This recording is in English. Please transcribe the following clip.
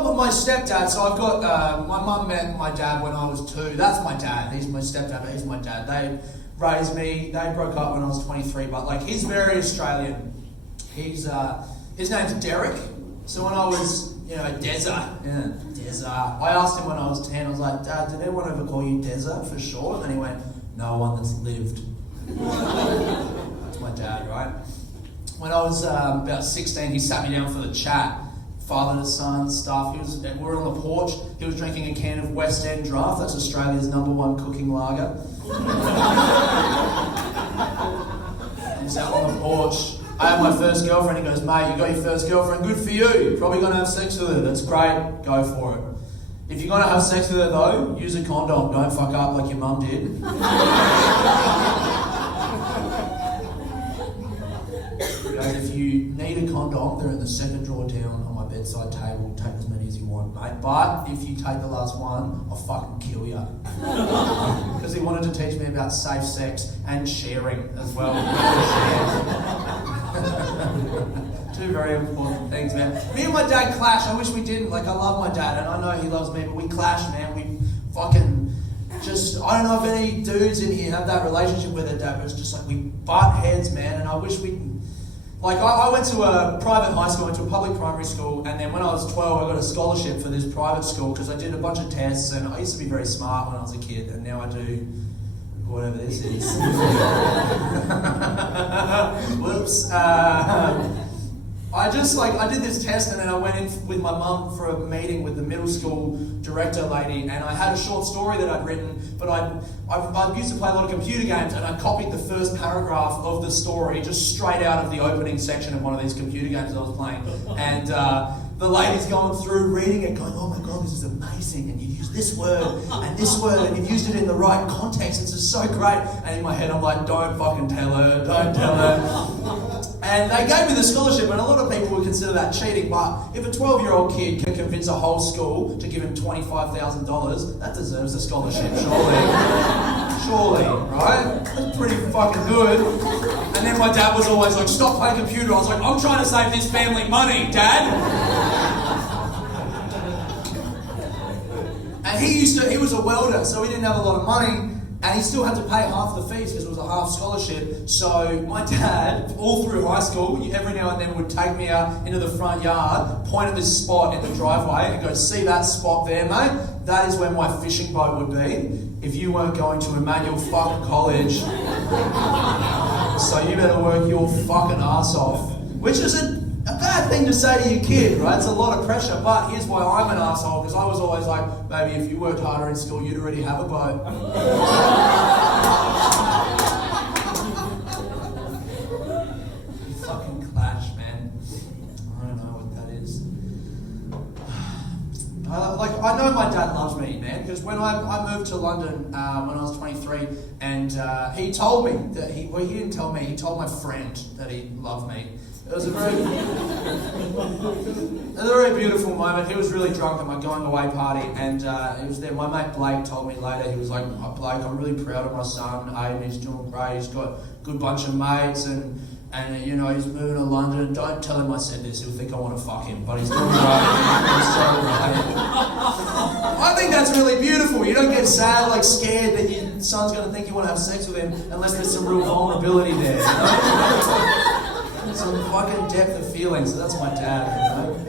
got my stepdad, so I've got, my mum met my dad when I was 2. That's my dad. He's my stepdad, but he's my dad. They raised me. They broke up when I was 23, but like he's very Australian. His name's Derek. So when I was, Dezza. I asked him when I was 10, I was like, Dad, did anyone ever call you Dezza for short? And he went, no one that's lived. That's my dad, right? When I was about 16, he sat me down for the chat. Father to son stuff. We were on the porch. He was drinking a can of West End Draft. That's Australia's #1 cooking lager. He sat on the porch. I had my first girlfriend. He goes, mate, you got your first girlfriend. Good for you. You're probably going to have sex with her. That's great. Go for it. If you're going to have sex with her, though, use a condom. Don't fuck up like your mum did. Guys, if you need a condom, they're in the second drawer down on my bedside table. Take as many as you want, mate. But if you take the last one, I'll fucking kill you. Because he wanted to teach me about safe sex and sharing as well. Two very important things, man. Me and my dad clash. I wish we didn't. Like, I love my dad, and I know he loves me, but we clash, man. We fucking just... I don't know if any dudes in here have that relationship with their dad, but it's just like we butt heads, man, and I wish we... Like, I went to a private high school, went to a public primary school, and then when I was 12, I got a scholarship for this private school because I did a bunch of tests, and I used to be very smart when I was a kid, and now I do whatever this is. Whoops. I did this test, and then I went in with my mum for a meeting with the middle school director lady, and I had a short story that I'd written, but I used to play a lot of computer games, and I copied the first paragraph of the story just straight out of the opening section of one of these computer games I was playing. And the lady's going through reading it, going, oh my God, this is amazing, and you use this word, and you've used it in the right context, it's just so great. And in my head, I'm like, don't fucking tell her, don't tell her. And they gave me the scholarship, and a lot of people would consider that cheating, but if a 12-year-old kid can convince a whole school to give him $25,000, that deserves a scholarship, surely. Surely, right? That's pretty fucking good. And then my dad was always like, stop playing computer. I was like, I'm trying to save this family money, Dad. And he was a welder, so he didn't have a lot of money. And he still had to pay half the fees because it was a half scholarship. So my dad, all through high school, every now and then would take me out into the front yard, point at this spot in the driveway and go, see that spot there, mate? That is where my fishing boat would be if you weren't going to Emmanuel fucking College. So you better work your fucking ass off. Which is a bad thing to say to your kid, right? It's a lot of pressure, but here's why I'm an asshole, because I was always like, maybe if you worked harder in school, you'd already have a boat. You fucking clash, man. I don't know what that is. I know my dad loves me, man, because when I moved to London when I was 23, and he told me that he didn't tell me, he told my friend that he loved me. It was a very beautiful moment. He was really drunk at my going away party, and he was there. My mate Blake told me later, he was like, oh, Blake, I'm really proud of my son, Aidan. He's doing great. He's got a good bunch of mates, and he's moving to London. Don't tell him I said this. He'll think I want to fuck him, but he's doing great. He's so great. I think that's really beautiful. You don't get sad, like scared that your son's going to think you want to have sex with him unless there's some real vulnerability there. You know? Some fucking depth of feeling, so that's my dad, you know?